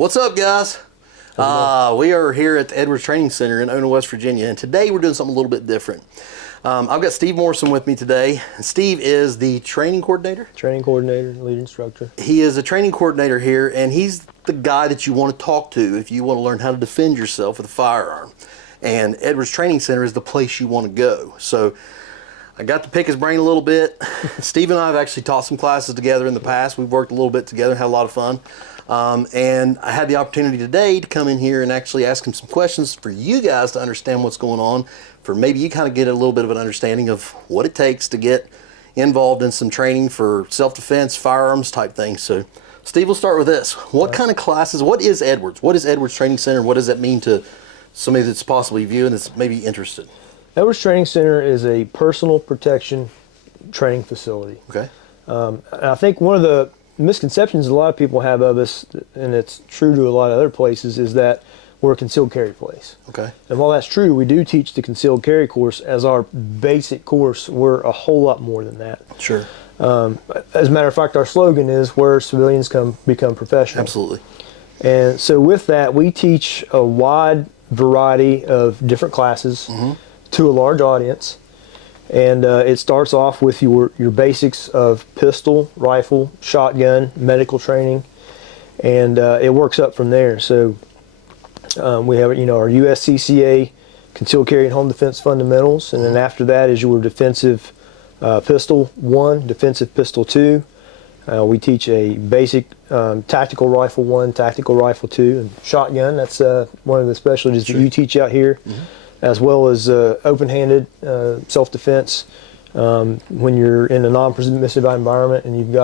What's up, guys? We are here at the Edwards Training Center in Ona, West Virginia, and today we're doing something a little bit different. I've got Steve Morrison with me today. Steve is the training coordinator. Training coordinator, lead instructor. He is a training coordinator here, and he's the guy that you want to talk to if you want to learn how to defend yourself with a firearm. And Edwards Training Center is the place you want to go. So I got to pick his brain a little bit. Steve and I have actually taught some classes together in the past. We've worked a little bit together, had a lot of fun. And I had the opportunity today to come in here and actually ask him some questions for you guys to understand what's going on, for maybe you kind of get a little bit of an understanding of what it takes to get involved in some training for self-defense, firearms type things. So Steve, we'll start with this. What kind of classes, what is Edwards? What is Edwards Training Center? What does that mean to somebody that's possibly viewing that's maybe interested? Edwards Training Center is a personal protection training facility. Okay. And I think one of the misconceptions a lot of people have of us, and it's true to a lot of other places, is that we're a concealed carry place. Okay. And while that's true, we do teach the concealed carry course as our basic course. We're a whole lot more than that. Sure. As a matter of fact, our slogan is where civilians become professional. Absolutely. And so with that, we teach a wide variety of different classes to a large audience. And it starts off with your basics of pistol, rifle, shotgun, medical training, and it works up from there. So we have, our USCCA concealed carry and home defense fundamentals, and then after that is your defensive pistol 1, defensive pistol 2. We teach a basic tactical rifle 1, tactical rifle 2, and shotgun. That's one of the specialties that you teach out here. As well as open-handed self-defense when you're in a non-permissive environment and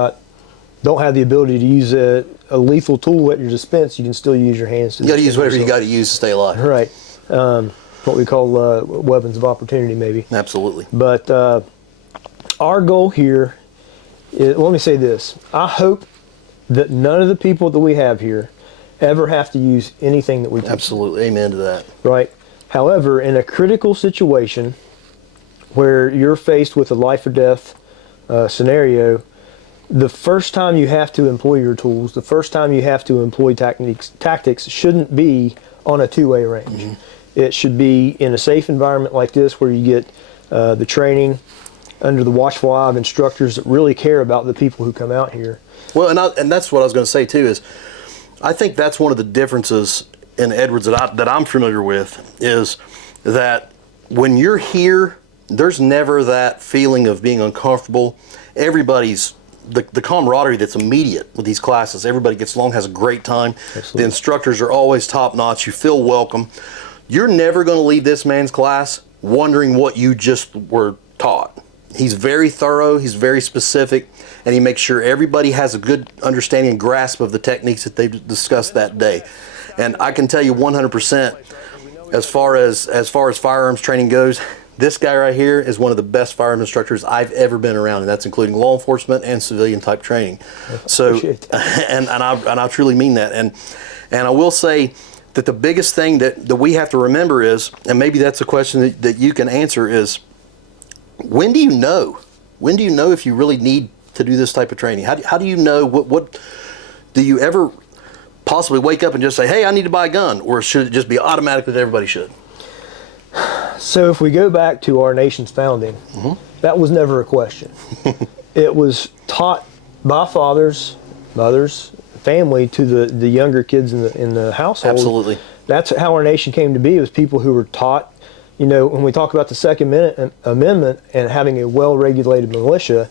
don't have the ability to use a lethal tool at your dispense. You can still use your hands. You got to use whatever you got to use to stay alive. Right. What we call weapons of opportunity, maybe. Absolutely. But our goal here is, let me say this. I hope that none of the people that we have here ever have to use anything that we teach. Absolutely. Amen to that. Right. However, in a critical situation where you're faced with a life or death scenario, the first time you have to employ your tools, the first time you have to employ tactics shouldn't be on a two-way range. It should be in a safe environment like this where you get the training under the watchful eye of instructors that really care about the people who come out here. Well, and that's what I was going to say too, is I think that's one of the differences in Edwards that I'm familiar with, is that when you're here, there's never that feeling of being uncomfortable. Everybody's, the camaraderie that's immediate with these classes, everybody gets along, has a great time. Absolutely. The instructors are always top notch. You feel welcome. You're never going to leave this man's class wondering what you just were taught. He's very thorough, he's very specific, and he makes sure everybody has a good understanding and grasp of the techniques that they've discussed that day. And I can tell you 100%, as far as firearms training goes, this guy right here is one of the best firearms instructors I've ever been around, and that's including law enforcement and civilian type training. So, and I truly mean that. And I will say that the biggest thing that we have to remember is, and maybe that's a question that you can answer, is when do you know? When do you know if you really need to do this type of training? How do you know what do you ever possibly wake up and just say, hey, I need to buy a gun? Or should it just be automatic that everybody should? So if we go back to our nation's founding, that was never a question. It was taught by fathers, mothers, family to the younger kids in the household. Absolutely. That's how our nation came to be. It was people who were taught, when we talk about the Second Amendment and having a well-regulated militia,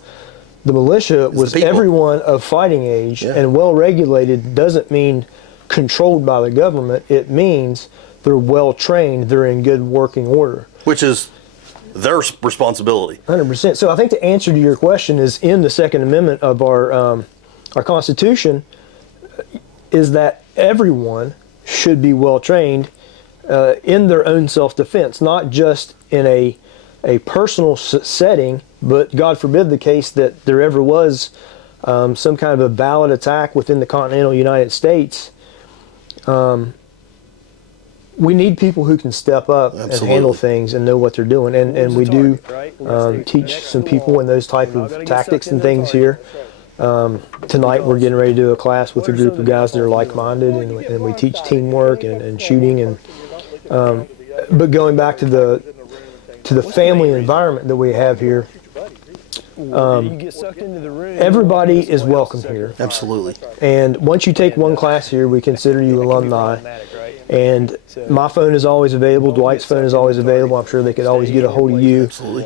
the militia was everyone of fighting age, and well-regulated doesn't mean controlled by the government. It means they're well-trained, they're in good working order. Which is their responsibility. 100%. So I think the answer to your question is in the Second Amendment of our Constitution, is that everyone should be well-trained in their own self-defense, not just in a personal setting, but God forbid the case that there ever was some kind of a valid attack within the continental United States. We need people who can step up and handle things and know what they're doing, and we do teach some people in those type of tactics and things here. Tonight we're getting ready to do a class with a group of guys that are like-minded, and we teach teamwork and shooting. And but going back to the family environment that we have here, everybody is welcome here. Absolutely. And once you take one class here, we consider you alumni. And my phone is always available. Dwight's phone is always available. I'm sure they could always get a hold of you. Absolutely.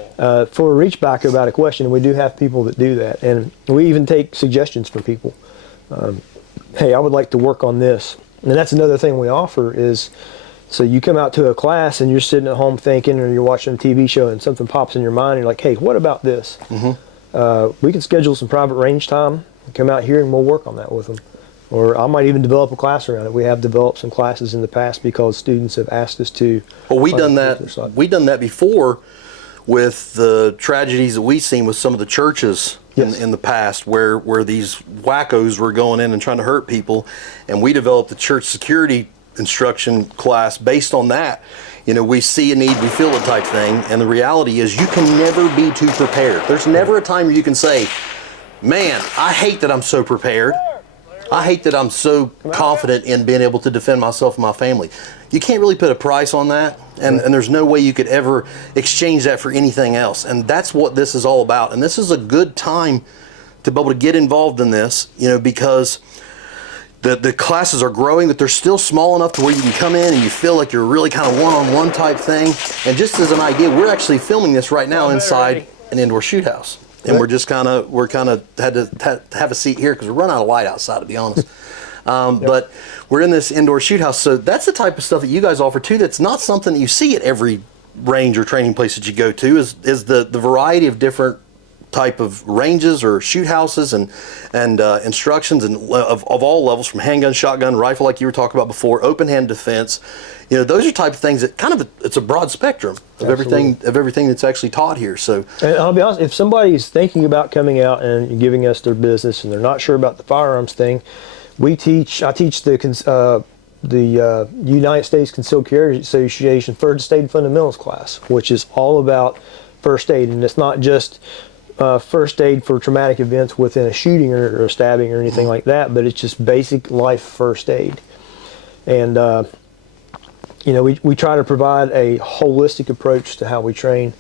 For a reach back about a question. And we do have people that do that. And we even take suggestions from people. Hey, I would like to work on this. And that's another thing we offer is, so you come out to a class and you're sitting at home thinking, or you're watching a TV show and something pops in your mind and you're like, hey, what about this? We can schedule some private range time, come out here and we'll work on that with them. Or I might even develop a class around it. We have developed some classes in the past because students have asked us to. Well, we've done that before with the tragedies that we've seen with some of the churches in the past, where these wackos were going in and trying to hurt people, and we developed the church security instruction class based on that. You know, we see a need, we feel it type thing, and the reality is you can never be too prepared. There's never a time where you can say, man, I hate that I'm so prepared. I hate that I'm so confident in being able to defend myself and my family. You can't really put a price on that, and there's no way you could ever exchange that for anything else. And that's what this is all about. And this is a good time to be able to get involved in this, you know, because the classes are growing, but they're still small enough to where you can come in and you feel like you're really kind of one-on-one type thing. And just as an idea, we're actually filming this right now inside an indoor shoot house. And we're had to have a seat here because we're running out of light outside, to be honest. But we're in this indoor shoot house, so that's the type of stuff that you guys offer too. That's not something that you see at every range or training place that you go to. Is the variety of different type of ranges or shoot houses and instructions and of all levels, from handgun, shotgun, rifle, like you were talking about before, open hand defense. You know, those are type of things that kind of it's a broad spectrum of everything that's actually taught here. So, and I'll be honest, if somebody's thinking about coming out and giving us their business and they're not sure about the firearms thing, I teach the United States Concealed Carry Association First Aid Fundamentals class, which is all about first aid, and it's not just first aid for traumatic events within a shooting or a stabbing or anything like that, but it's just basic life first aid. And you know, we try to provide a holistic approach to how we train.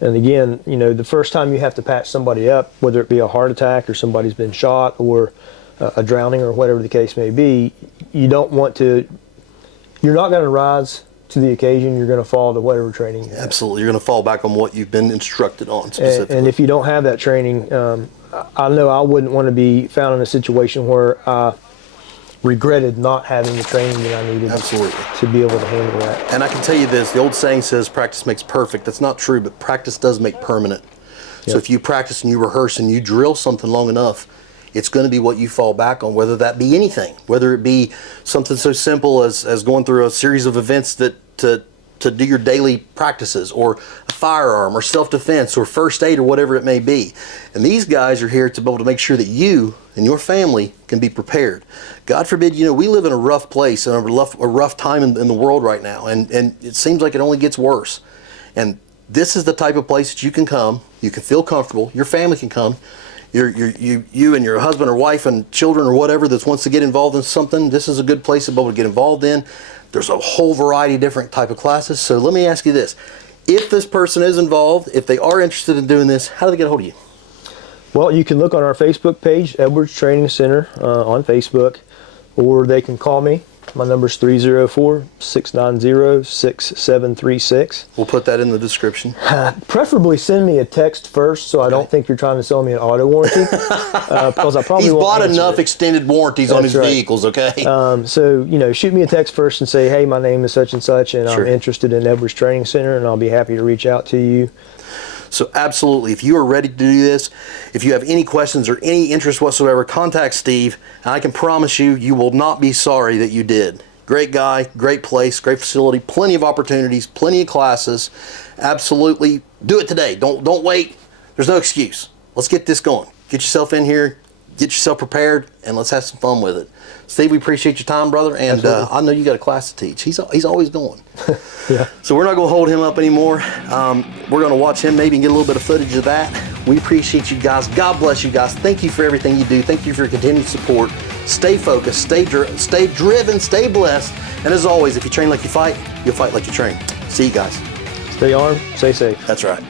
And again, you know, the first time you have to patch somebody up, whether it be a heart attack or somebody's been shot or a drowning or whatever the case may be, you're not going to rise to the occasion. You're going to fall to whatever training you have. Absolutely. You're going to fall back on what you've been instructed on specifically. And if you don't have that training, I know I wouldn't want to be found in a situation where I regretted not having the training that I needed to be able to handle that. And I can tell you this, the old saying says practice makes perfect. That's not true, but practice does make permanent. So if you practice and you rehearse and you drill something long enough, it's going to be what you fall back on, whether that be anything, whether it be something so simple as going through a series of events that to do your daily practices, or a firearm, or self-defense, or first aid, or whatever it may be. And these guys are here to be able to make sure that you and your family can be prepared. God forbid, you know, we live in a rough place and a rough time in the world right now, and it seems like it only gets worse. And this is the type of place that you can come, you can feel comfortable, your family can come, you and your husband or wife and children or whatever that wants to get involved in something. This is a good place to be able to get involved in. There's a whole variety of different type of classes. So let me ask you this. If this person is involved, if they are interested in doing this, how do they get a hold of you? Well, you can look on our Facebook page, Edwards Training Center on Facebook, or they can call me. My number is 304-690-6736. We'll put that in the description. Preferably send me a text first, so I don't think you're trying to sell me an auto warranty. Because I probably He's won't bought answer enough extended warranties on his vehicles, okay? So, you know, shoot me a text first and say, hey, my name is such and such, and I'm interested in Edwards Training Center, and I'll be happy to reach out to you. So absolutely, if you are ready to do this, if you have any questions or any interest whatsoever, contact Steve, and I can promise you, you will not be sorry that you did. Great guy, great place, great facility, plenty of opportunities, plenty of classes. Absolutely, do it today. Don't wait. There's no excuse. Let's get this going. Get yourself in here, get yourself prepared, and let's have some fun with it. Steve, we appreciate your time, brother, and I know you got a class to teach. He's always going. Yeah. So we're not going to hold him up anymore. We're going to watch him maybe and get a little bit of footage of that. We appreciate you guys. God bless you guys. Thank you for everything you do. Thank you for your continued support. Stay focused, stay driven, stay blessed. And as always, if you train like you fight, you'll fight like you train. See you guys. Stay armed, stay safe. That's right.